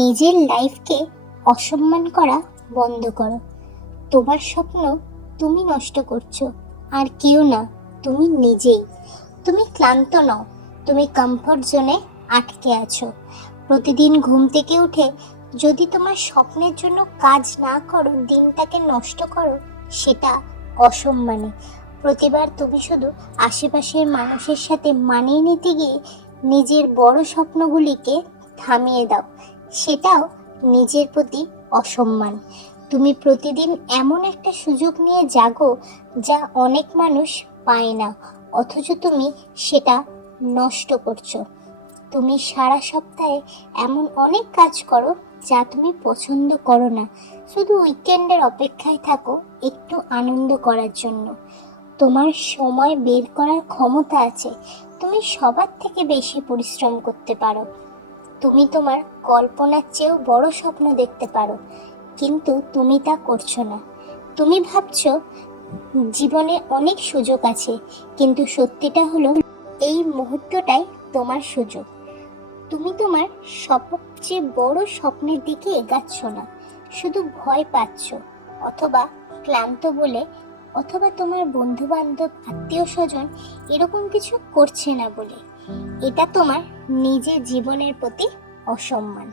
নিজের লাইফকে অসম্মান করা বন্ধ করো। তোমার স্বপ্ন তুমি নষ্ট করছো, আর কেউ না, তুমি নিজেই। তুমি ক্লান্ত নও, তুমি কমফর্ট জোনে আটকে আছো। প্রতিদিন ঘুম থেকে উঠে যদি তোমার স্বপ্নের জন্য কাজ না করো, দিনটাকে নষ্ট করো, সেটা অসম্মানী। প্রতিবার তুমি শুধু আশেপাশের মানুষের সাথে মানিয়ে নিতে গিয়ে নিজের বড় স্বপ্নগুলিকে থামিয়ে দাও, সেটাও নিজের প্রতি অসম্মান। তুমি প্রতিদিন এমন একটা সুযোগ নিয়ে জাগো যা অনেক মানুষ পায় না, অথচ তুমি সেটা নষ্ট করছো। তুমি সারা সপ্তাহে এমন অনেক কাজ করো যা তুমি পছন্দ করো না, শুধু উইকেন্ডের অপেক্ষায় থাকো একটু আনন্দ করার জন্য। তোমার সময় বের করার ক্ষমতা আছে, তুমি সবার থেকে বেশি পরিশ্রম করতে পারো। তুমি তোমার কল্পনার চেয়েও বড় স্বপ্ন দেখতে পারো, কিন্তু তুমি তা করছো না। তুমি ভাবছো জীবনে অনেক সুযোগ আছে, কিন্তু সত্যিটা হলো এই মুহূর্তটাই তোমার সুযোগ। তুমি তোমার সবচেয়ে বড় স্বপ্নের দিকে এগাচ্ছ না, শুধু ভয় পাচ্ছ, অথবা ক্লান্ত বলে, অথবা তোমার বন্ধু বান্ধব আত্মীয় স্বজন এরকম কিছু করছে না বলে। এটা তোমার নিজের জীবনের প্রতি অসম্মান।